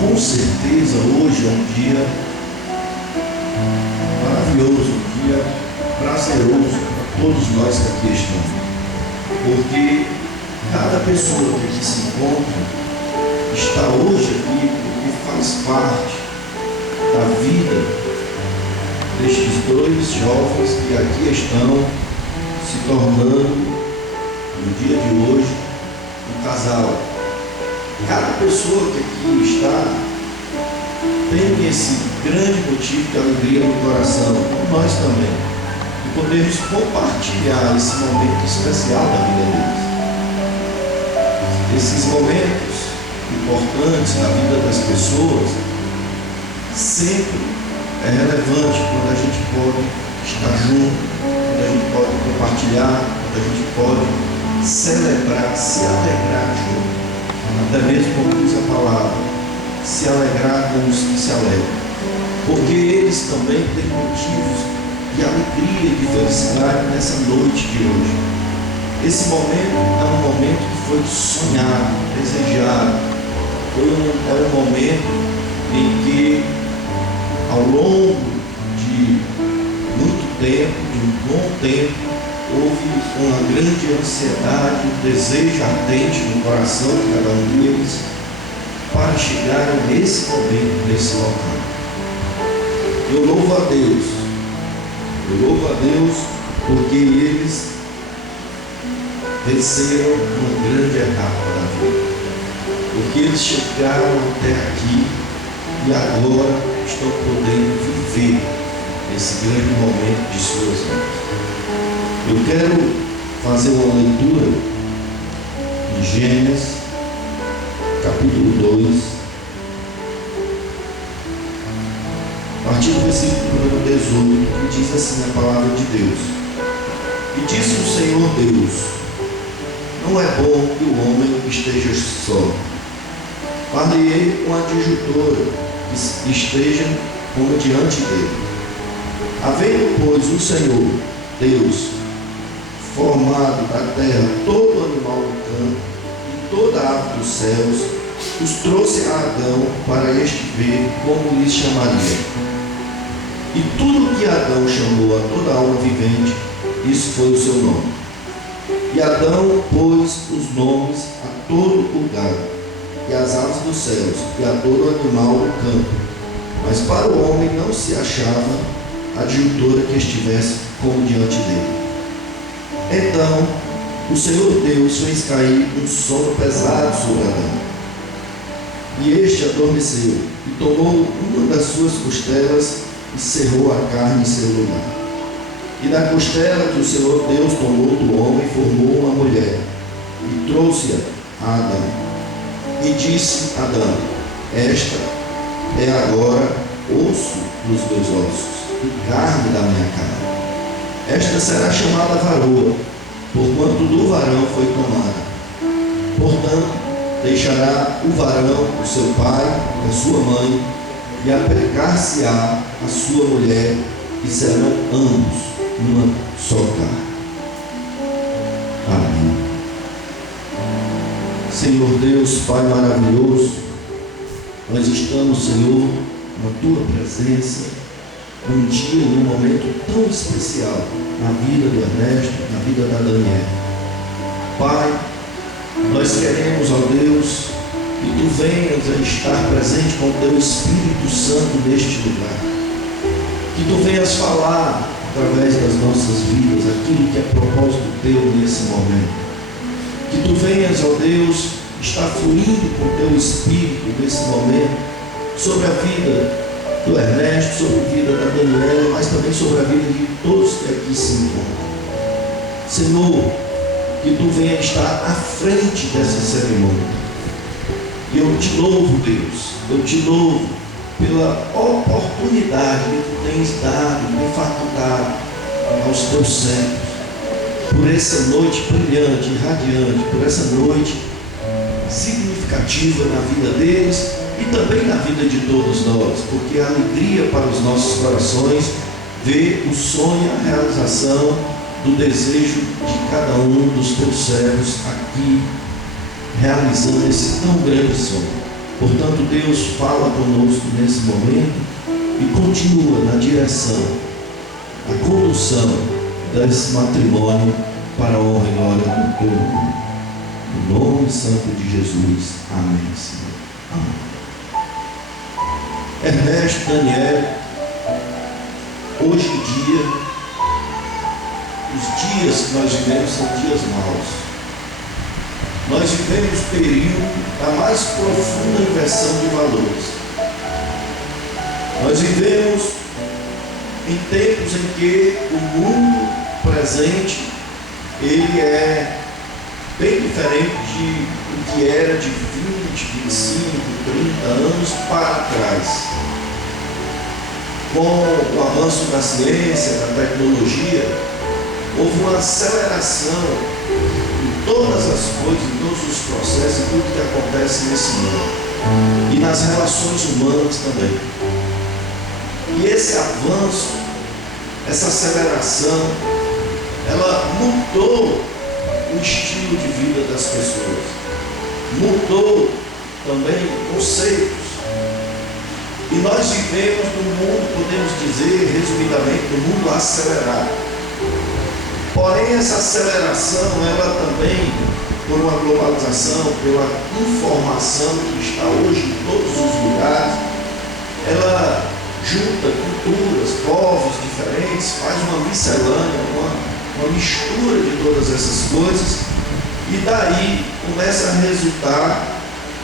Com certeza hoje é um dia maravilhoso, um dia prazeroso para todos nós que aqui estamos, porque cada pessoa que aqui se encontra está hoje aqui porque faz parte da vida destes dois jovens que aqui estão se tornando, no dia de hoje, um casal. Cada pessoa que aqui está tem esse grande motivo de alegria no coração, como nós também, de podermos compartilhar esse momento especial da vida deles. Esses momentos importantes na vida das pessoas sempre é relevante quando a gente pode estar junto, quando a gente pode compartilhar, quando a gente pode celebrar, se alegrar junto. Até mesmo como diz a palavra, se alegrar com os que se alegram, porque eles também têm motivos de alegria e de felicidade nessa noite de hoje. Esse momento é um momento que foi sonhado, desejado, é um momento em que, ao longo de muito tempo, de um bom tempo, houve uma grande ansiedade, um desejo ardente no coração de cada um deles para chegar nesse momento, nesse local. Eu louvo a Deus porque eles venceram uma grande etapa da vida, porque eles chegaram até aqui e agora estão podendo viver esse grande momento de suas vidas. Eu quero fazer uma leitura em Gênesis, capítulo 2, a partir do versículo número 18, que diz assim a palavra de Deus. E disse o Senhor Deus: não é bom que o homem esteja só. Far-lhe-ei uma adjutora que esteja como diante dele. Havendo, pois, o Senhor Deus formado da terra todo animal do campo e toda ave dos céus, os trouxe a Adão para este ver como lhes chamaria. E tudo que Adão chamou a toda alma vivente, isso foi o seu nome. E Adão pôs os nomes a todo o gado, e às aves dos céus, e a todo animal do campo. Mas para o homem não se achava adjutora que estivesse como diante dele. Então o Senhor Deus fez cair um sono pesado sobre Adão. E este adormeceu, e tomou uma das suas costelas, e cerrou a carne em seu lugar. E da costela que o Senhor Deus tomou do homem, formou uma mulher, e trouxe-a a Adão. E disse a Adão: esta é agora osso dos meus ossos, e carne da minha carne. Esta será chamada varoa, porquanto do varão foi tomada. Portanto, deixará o varão o seu pai e a sua mãe, e apegar-se-á a sua mulher, e serão ambos uma só carne. Amém. Senhor Deus, Pai maravilhoso, nós estamos, Senhor, na Tua presença, num dia, num momento tão especial na vida do Ernesto, na vida da Daniela. Pai, nós queremos, ó Deus, que Tu venhas a estar presente com o Teu Espírito Santo neste lugar. Que Tu venhas falar através das nossas vidas aquilo que é propósito Teu nesse momento. Que Tu venhas, ó Deus, estar fluindo com o Teu Espírito nesse momento sobre a vida do Ernesto, sobre a vida da Daniela, mas também sobre a vida de todos que aqui se encontram. Senhor, que Tu venha estar à frente dessa cerimônia. E eu Te louvo, Deus, eu Te louvo pela oportunidade que Tu tens dado, me facultado aos Teus servos, por essa noite brilhante e radiante, por essa noite significativa na vida deles e também na vida de todos nós, porque a alegria para os nossos corações ver o sonho, a realização do desejo de cada um dos Teus servos aqui, realizando esse tão grande sonho. Portanto, Deus fala conosco nesse momento e continua na direção, a condução desse matrimônio para a honra e glória do teu nome. No nome santo de Jesus. Amém, Senhor. Amém. Ernesto, Daniel, hoje em dia, os dias que nós vivemos são dias maus. Nós vivemos o período da mais profunda inversão de valores. Nós vivemos em tempos em que o mundo presente ele é bem diferente do que era de 20, 25, 30 anos para trás. Com o avanço da ciência, da tecnologia, houve uma aceleração em todas as coisas, em todos os processos, em tudo que acontece nesse mundo. E nas relações humanas também. E esse avanço, essa aceleração, ela mudou o estilo de vida das pessoas. Mudou também conceitos. E nós vivemos num mundo, podemos dizer, resumidamente, num mundo acelerado. Porém, essa aceleração, ela também, por uma globalização, pela informação que está hoje em todos os lugares, ela junta culturas, povos diferentes, faz uma miscelânea, uma mistura de todas essas coisas, e daí começa a resultar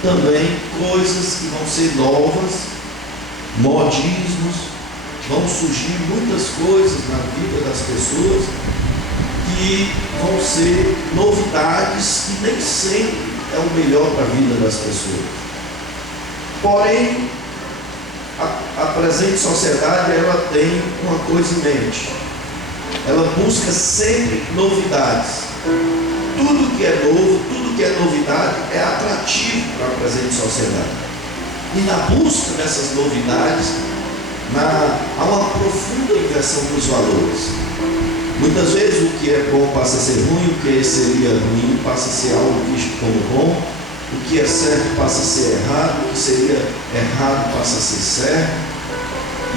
também coisas que vão ser novas, modismos, vão surgir muitas coisas na vida das pessoas que vão ser novidades que nem sempre é o melhor para a vida das pessoas. Porém, a presente sociedade, ela tem uma coisa em mente. Ela busca sempre novidades. Tudo que é novo, tudo que é novidade é atrativo para a presente sociedade. E na busca dessas novidades, há uma profunda inversão dos valores. Muitas vezes o que é bom passa a ser ruim, o que seria ruim passa a ser algo visto como bom, o que é certo passa a ser errado, o que seria errado passa a ser certo,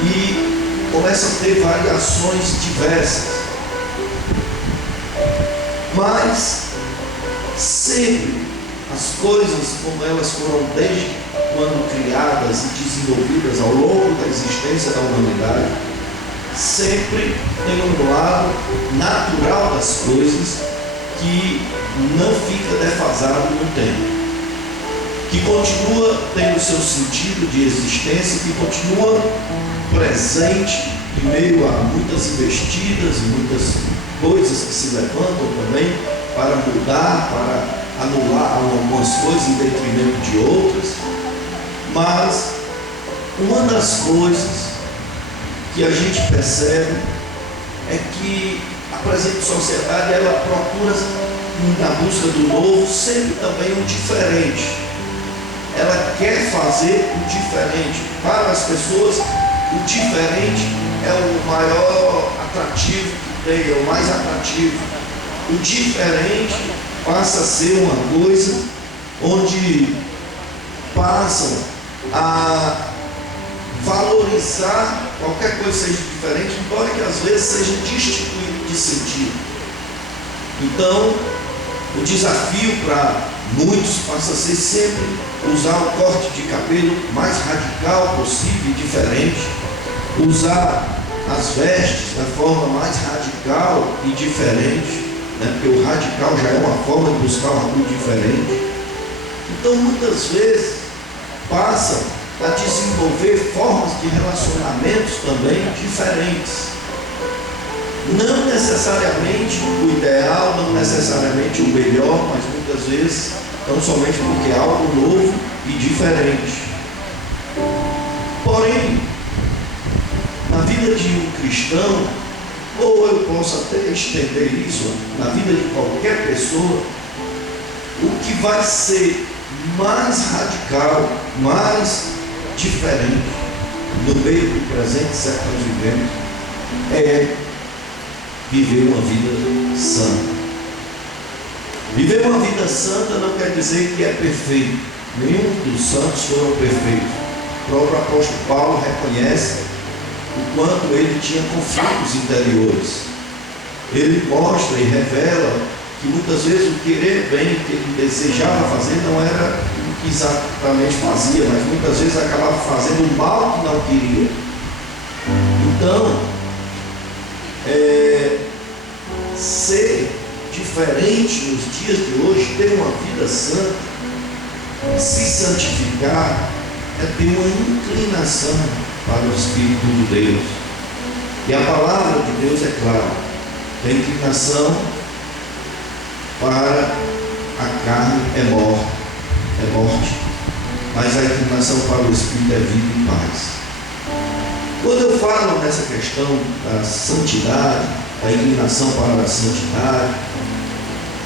e começa a ter variações diversas. Mas sempre as coisas como elas foram desde quando criadas e desenvolvidas ao longo da existência da humanidade, sempre tem um lado natural das coisas que não fica defasado no tempo, que continua tendo seu sentido de existência, que continua presente em meio a muitas investidas e muitas coisas que se levantam também para mudar, para anular algumas coisas em detrimento de outras. Mas uma das coisas que a gente percebe é que a presente sociedade, ela procura, na busca do novo, sempre também o diferente. Ela quer fazer o diferente. Para as pessoas, o diferente é o maior atrativo que tem, é o mais atrativo. O diferente passa a ser uma coisa onde passam a valorizar qualquer coisa seja diferente, embora que às vezes seja destituído de sentido. Então, o desafio para muitos passa a ser sempre usar o corte de cabelo mais radical possível e diferente, usar as vestes da forma mais radical e diferente, né? Porque o radical já é uma forma de buscar uma coisa diferente. Então, muitas vezes, passam a desenvolver formas de relacionamentos também diferentes. Não necessariamente o ideal, não necessariamente o melhor, mas muitas vezes tão somente porque é algo novo e diferente. Porém, na vida de um cristão, ou eu posso até estender isso na vida de qualquer pessoa, o que vai ser mais radical, mais diferente no meio do presente século que nós vivemos é viver uma vida santa. Viver uma vida santa não quer dizer que é perfeito. Nenhum dos santos foram perfeitos. O próprio apóstolo Paulo reconhece o quanto ele tinha conflitos interiores. Ele mostra e revela que muitas vezes o querer bem que ele desejava fazer não era o que exatamente fazia, mas muitas vezes acabava fazendo o mal que não queria. Então, ser diferente nos dias de hoje, ter uma vida santa, se santificar, é ter uma inclinação para o Espírito de Deus. E a palavra de Deus é clara: a inclinação para a carne é morte, mas a inclinação para o Espírito é vida e paz. Quando eu falo nessa questão da santidade, da inclinação para a santidade,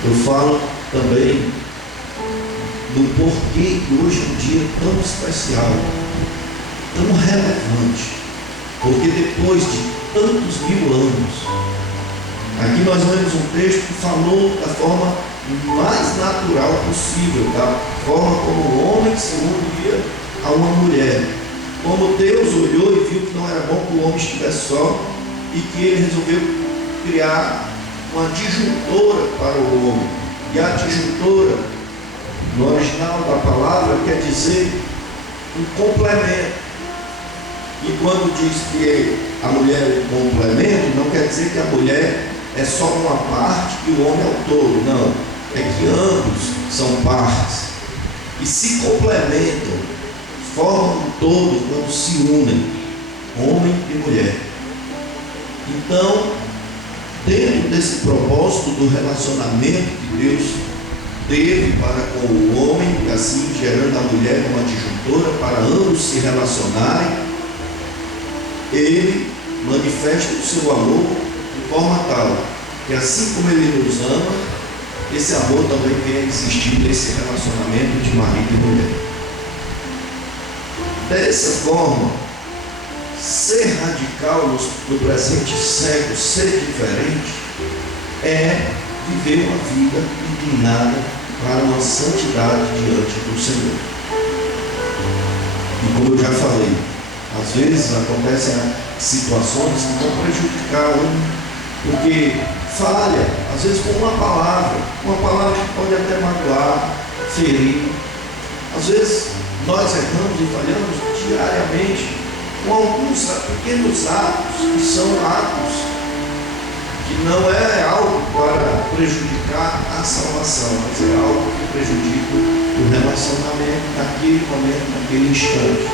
eu falo também do porquê que hoje é um dia tão especial, tão relevante, porque depois de tantos 1000 anos, aqui nós vemos um texto que falou da forma mais natural possível, da forma como o homem se unia a uma mulher, como Deus olhou e viu que não era bom que o homem estivesse só, e que ele resolveu criar uma adjuntora para o homem. E a adjuntora, no original da palavra, quer dizer um complemento. E quando diz que a mulher é um complemento, não quer dizer que a mulher é só uma parte e o homem é o todo. Não, é que ambos são partes e se complementam, formam um todo quando se unem, homem e mulher. Então, dentro desse propósito do relacionamento que Deus teve para com o homem, e assim gerando a mulher como adjuntora para ambos se relacionarem, ele manifesta o seu amor de forma tal que, assim como ele nos ama, esse amor também venha existir nesse relacionamento de marido e mulher. Dessa forma, ser radical no presente século, ser diferente, é viver uma vida inclinada para uma santidade diante do Senhor. E como eu já falei, às vezes acontecem situações que vão prejudicar porque falha, às vezes com uma palavra que pode até magoar, ferir. Às vezes nós erramos e falhamos diariamente com alguns pequenos atos que são atos que não é algo para prejudicar a salvação, mas é algo que prejudica o relacionamento naquele momento, naquele instante.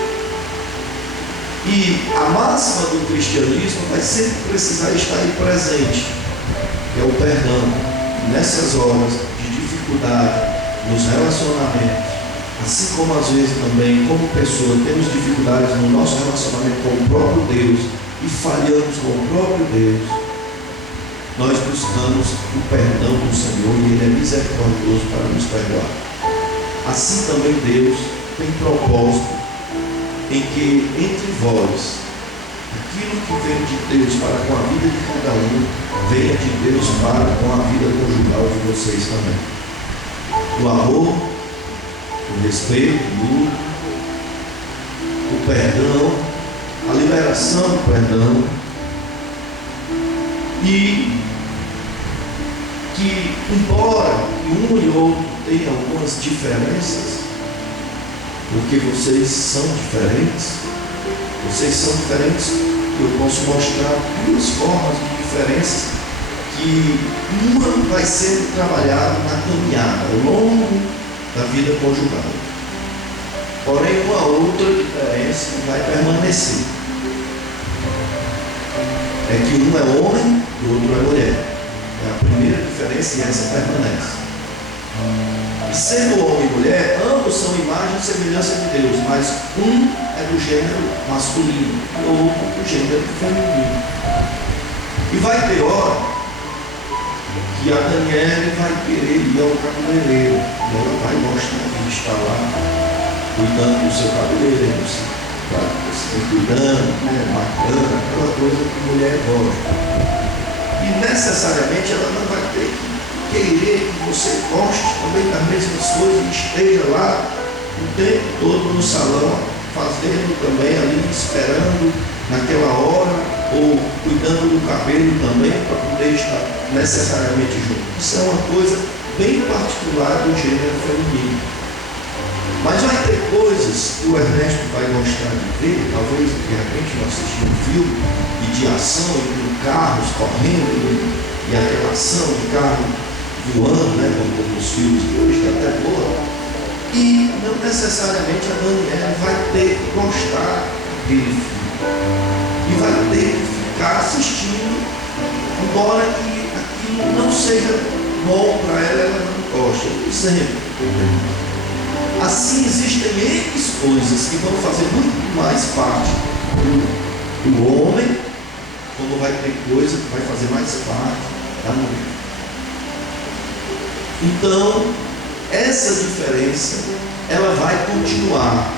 E a máxima do cristianismo vai sempre precisar estar aí presente, que é o perdão. Nessas horas de dificuldade nos relacionamentos, assim como às vezes também, como pessoa, temos dificuldades no nosso relacionamento com o próprio Deus e falhamos com o próprio Deus, nós buscamos o perdão do Senhor e Ele é misericordioso para nos perdoar. Assim também Deus tem propósito em que entre vós, aquilo que vem de Deus para com a vida de cada um, venha de Deus para com a vida conjugal de vocês também. O amor, o respeito, o perdão, a liberação do perdão, e que, embora um e outro tenham algumas diferenças, porque vocês são diferentes, eu posso mostrar 2 formas de diferença que uma vai sendo trabalhada na caminhada, ao longo da vida conjugal. Porém, uma outra diferença vai permanecer. É que um é homem e o outro é mulher. É a primeira diferença e essa permanece. E sendo homem e mulher, ambos são imagem e semelhança de Deus, mas um é do gênero masculino e o outro do gênero feminino. E vai ter hora que a Daniela vai querer ir ao cabeleireiro e ela vai mostrar que está lá cuidando do seu cabeleireiro, cuidando, marcando, aquela coisa que mulher gosta. E necessariamente ela não vai ter que querer que você goste também das mesmas coisas e esteja lá o tempo todo no salão, fazendo também ali, esperando naquela hora, ou cuidando do cabelo também, para poder estar necessariamente junto. Isso é uma coisa bem particular do gênero feminino. Mas vai ter coisas que o Ernesto vai gostar de ver, talvez de repente não assistir um filme de ação, e carros correndo, e aquela ação de carro voando, né, como os filmes de hoje, que é até boa. E não necessariamente a Daniela vai ter que gostar daquele filme. E vai ter que ficar assistindo, embora que aquilo não seja bom para ela, ela não gosta. Por exemplo, assim existem N coisas que vão fazer muito mais parte do homem, como vai ter coisa que vai fazer mais parte da mulher. Então, essa diferença, ela vai continuar.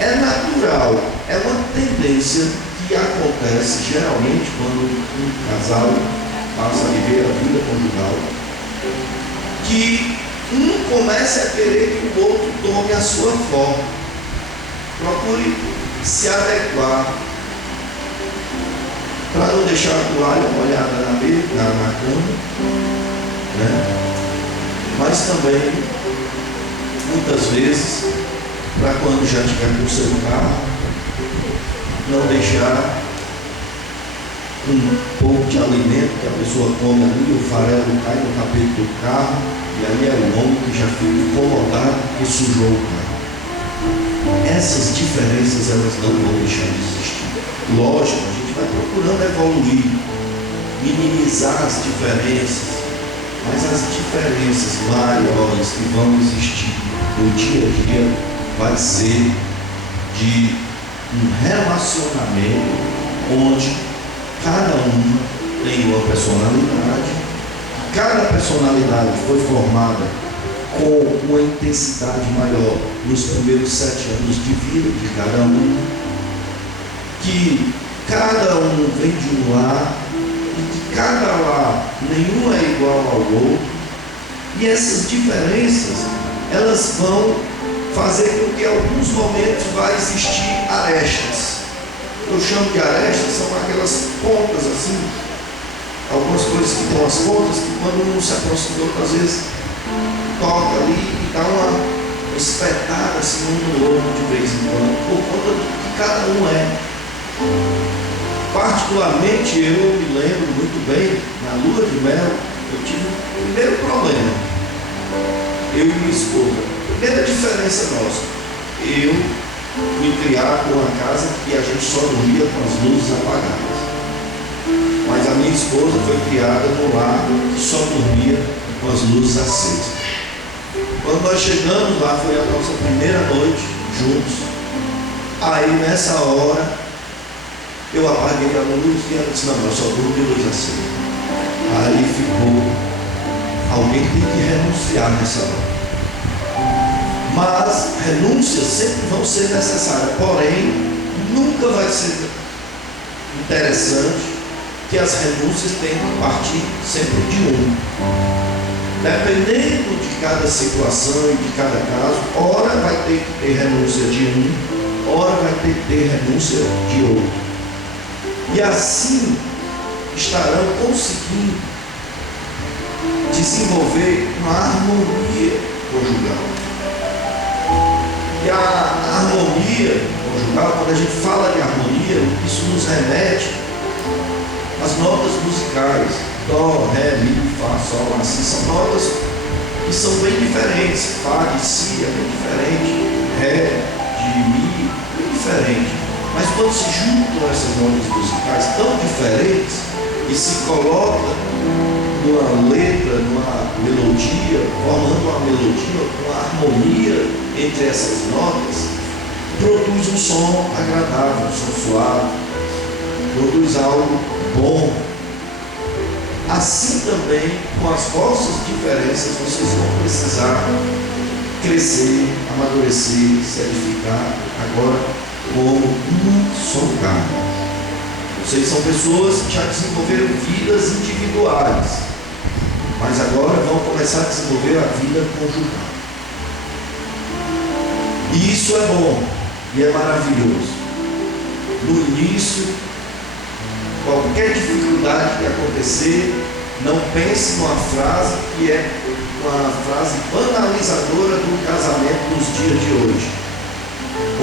É natural, é uma tendência que acontece geralmente quando um casal passa a viver a vida conjugal, que um comece a querer que o outro tome a sua forma. Procure se adequar para não deixar a toalha molhada na cama, né? Mas também, muitas vezes, para quando já estiver com o seu carro, não deixar um pouco de alimento que a pessoa come ali, o farelo cai no tapete do carro, e aí é o homem que já fica incomodado e sujou o carro. Essas diferenças, elas não vão deixar de existir. Lógico, a gente vai procurando evoluir, minimizar as diferenças, mas as diferenças maiores que vão existir no dia a dia vai ser de um relacionamento onde cada um tem uma personalidade, cada personalidade foi formada com uma intensidade maior nos primeiros 7 anos de vida de cada um, que cada um vem de um lar, e que cada lar nenhum é igual ao outro, e essas diferenças elas vão fazer com que em alguns momentos vai existir arestas. Eu chamo de arestas, são aquelas pontas assim, algumas coisas que tem umas pontas que quando um se aproxima do outro, às vezes toca ali e dá uma espetada assim um no outro de vez em quando, por conta do que cada um é. Particularmente eu me lembro muito bem, na lua de mel, eu tive o primeiro problema, eu e minha esposa. Primeira diferença nossa, eu fui criar com uma casa que a gente só dormia com as luzes apagadas, mas a minha esposa foi criada num lar que só dormia com as luzes acesas. Quando nós chegamos lá, foi a nossa primeira noite juntos. Aí nessa hora eu apaguei a luz e ela disse: não, eu só durmo de luz acesa. Aí ficou, alguém tem que renunciar nessa hora. Mas renúncias sempre vão ser necessárias, porém nunca vai ser interessante que as renúncias tenham que partir sempre de um. Dependendo de cada situação e de cada caso, ora vai ter que ter renúncia de um, ora vai ter que ter renúncia de outro. E assim estarão conseguindo desenvolver uma harmonia conjugal. E a harmonia conjugal, quando a gente fala de harmonia, isso nos remete às notas musicais. Dó, Ré, Mi, Fá, Sol, Lá, Si. São notas que são bem diferentes. Fá de Si é bem diferente, Ré de Mi, bem diferente. Mas quando se juntam essas notas musicais tão diferentes e se coloca numa letra, numa melodia, formando uma melodia, uma harmonia entre essas notas, produz um som agradável, um som suave, produz algo bom. Assim também, com as vossas diferenças, vocês vão precisar crescer, amadurecer, se edificar, agora como uma só carne. Vocês são pessoas que já desenvolveram vidas individuais, mas agora vão começar a desenvolver a vida conjugal. E isso é bom e é maravilhoso. No início, qualquer dificuldade que acontecer, não pense numa frase que é uma frase banalizadora do casamento nos dias de hoje,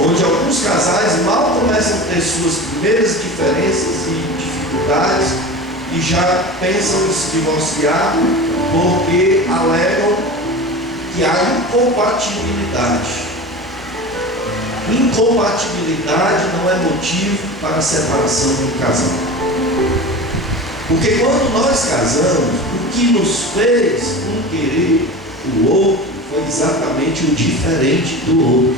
onde alguns casais mal começam a ter suas primeiras diferenças e dificuldades e já pensam em se divorciar porque alegam que há incompatibilidade. Incompatibilidade não é motivo para a separação de um casal. Porque quando nós casamos, o que nos fez um querer o outro foi exatamente o diferente do outro.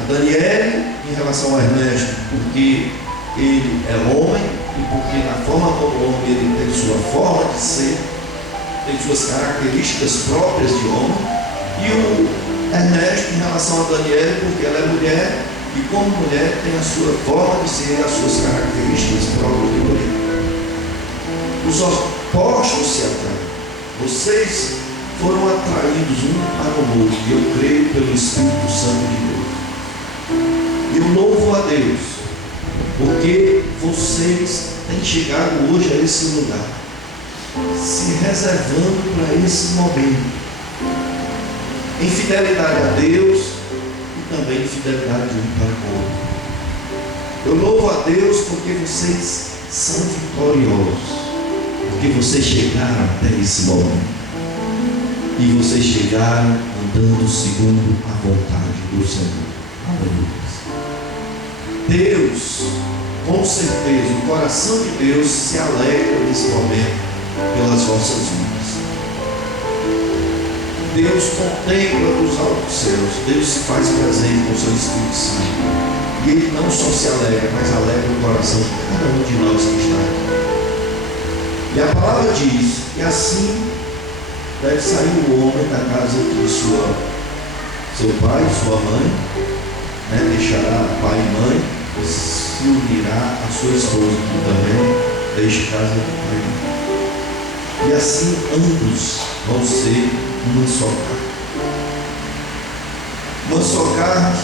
A Daniele, em relação ao Ernesto, porque ele é homem e porque na forma como homem ele tem sua forma de ser, tem suas características próprias de homem, e o Ernesto em relação a Daniele, porque ela é mulher e como mulher tem a sua forma de ser, as suas características próprias de mulher. Os opostos se atraem. Vocês foram atraídos um para o outro, e eu creio pelo Espírito Santo de Deus. Eu louvo a Deus, porque vocês têm chegado hoje a esse lugar, se reservando para esse momento, em fidelidade a Deus e também em fidelidade de um para o outro. Eu louvo a Deus porque vocês são vitoriosos, porque vocês chegaram até esse momento e vocês chegaram andando segundo a vontade do Senhor. Aleluia. Deus, com certeza, o coração de Deus se alegra nesse momento pelas vossas vidas. Deus contempla dos altos céus, Deus se faz presente com o seu Espírito Santo. E Ele não só se alegra, mas alegra o coração de cada um de nós que está aqui. E a palavra diz que assim deve sair o homem da casa de seu pai, sua mãe, deixará pai e mãe, e se unirá a sua esposa, que também deixa a casa do pai e mãe. E assim ambos vão ser uma só carne. Uma só carne,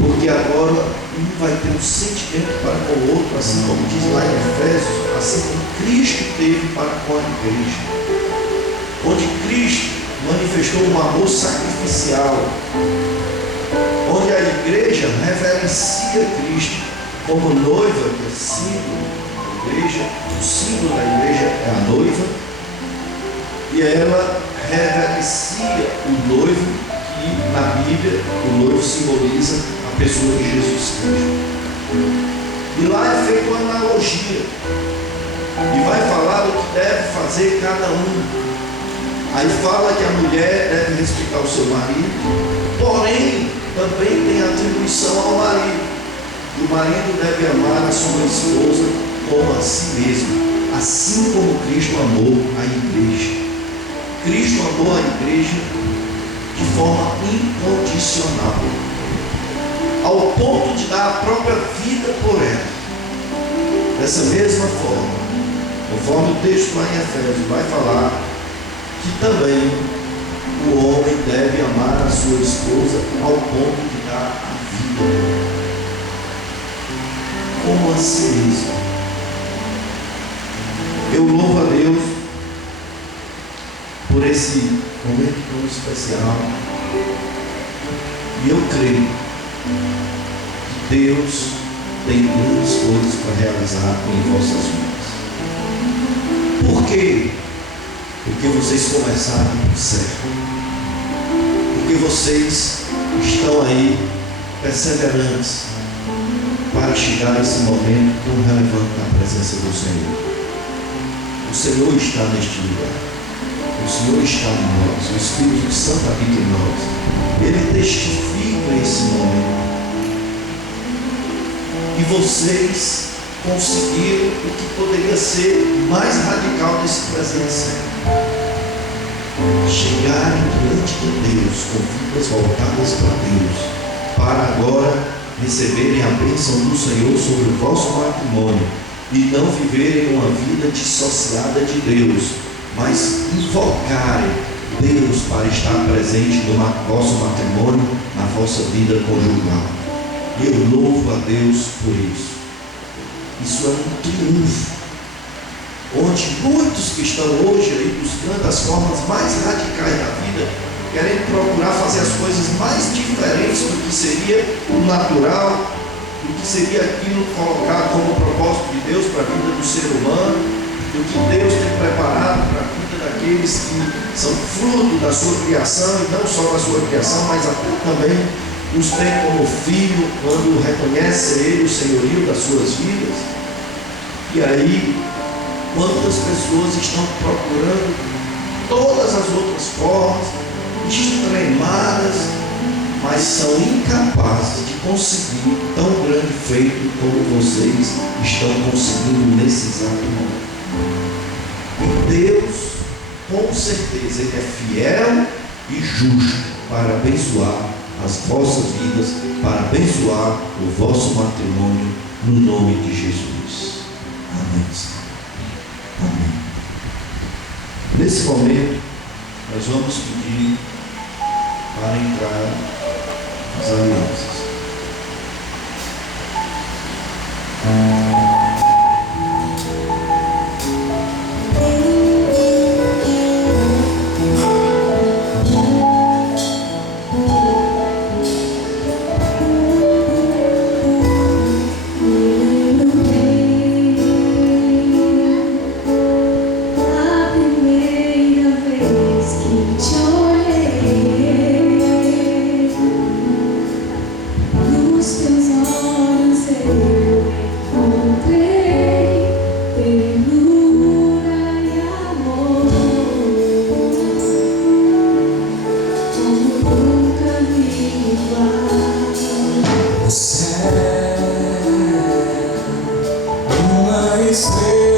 porque agora um vai ter um sentimento para com o outro, assim como diz lá em Efésios, assim como Cristo teve para com a igreja, onde Cristo manifestou um amor sacrificial, onde a igreja reverencia Cristo como noiva, que é símbolo da igreja. O símbolo da igreja é a noiva, e ela reverencia o noivo, que na Bíblia o noivo simboliza a pessoa de Jesus Cristo. E lá é feita uma analogia, e vai falar do que deve fazer cada um. Aí fala que a mulher deve respeitar o seu marido, porém também tem atribuição ao marido. O marido deve amar a sua esposa como a si mesmo, assim como Cristo amou a igreja. Cristo amou a igreja de forma incondicional, ao ponto de dar a própria vida por ela. Dessa mesma forma, conforme o texto lá em Efésios vai falar, que também o homem deve amar a sua esposa ao ponto de dar a vida como a si mesmo. Eu louvo a Deus por esse momento tão especial, e eu creio que Deus tem grandes coisas para realizar em vossas vidas. Por quê? Porque vocês começaram por certo. Porque vocês estão aí perseverantes para chegar a esse momento tão relevante na presença do Senhor. O Senhor está neste lugar. O Senhor está em nós. O Espírito Santo habita em nós. Ele testifica esse momento. E vocês conseguiram o que poderia ser mais radical nesse presente. Chegarem diante de Deus com vidas voltadas para Deus, para agora receberem a bênção do Senhor sobre o vosso matrimônio e não viverem uma vida dissociada de Deus, mas invocarem Deus para estar presente no vosso matrimônio, na vossa vida conjugal. E eu louvo a Deus por isso. Isso é um triunfo, onde muitos que estão hoje aí buscando as formas mais radicais da vida, querem procurar fazer as coisas mais diferentes do que seria o natural, do que seria aquilo colocado como propósito de Deus para a vida do ser humano, do que Deus tem preparado para a vida daqueles que são fruto da sua criação, e não só da sua criação, mas até também os tem como filho, quando reconhece Ele o senhorio das suas vidas. E aí, quantas pessoas estão procurando todas as outras formas, extremadas, mas são incapazes de conseguir tão grande feito como vocês estão conseguindo nesse exato momento. E Deus, com certeza, Ele é fiel e justo para abençoar as vossas vidas, para abençoar o vosso matrimônio, no nome de Jesus. Amém. Amém. Nesse momento, nós vamos pedir para entrar as alianças. Uma estrela